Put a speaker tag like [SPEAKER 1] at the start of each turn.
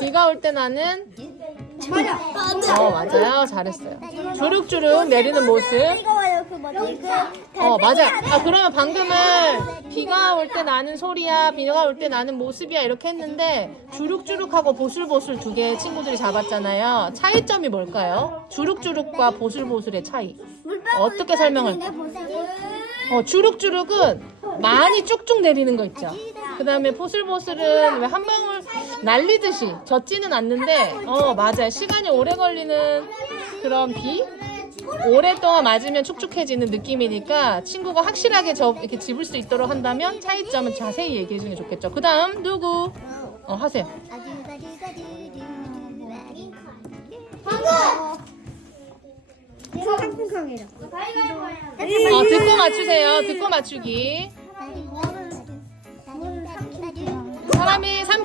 [SPEAKER 1] 비가 올 때 나는. 어 맞아요. 잘했어요. 주룩주룩 내리는 모습. 어 맞아 아 그러면 방금은 비가 올 때 나는 소리야 비가 올 때 나는 모습이야 이렇게 했는데 주룩주룩하고 보슬보슬 두 개 친구들이 잡았잖아요. 차이점이 뭘까요? 주룩주룩과 보슬보슬의 차이. 어떻게 설명을 어 주룩주룩은 많이 쭉쭉 내리는 거 있죠. 그 다음에 보슬보슬은 왜한 방울 날리듯이 젖지는 않는데 어 맞아요 시간이 오래 걸리는 그런 비 오랫동안 맞으면 축축해지는 느낌이니까 친구가 확실하게 저 이렇게 집을 수 있도록 한다면 차이점은 자세히 얘기해 주는 게 좋겠죠. 그 다음 누구? 어 하세요. 어 듣고 맞추세요. 듣고 맞추기.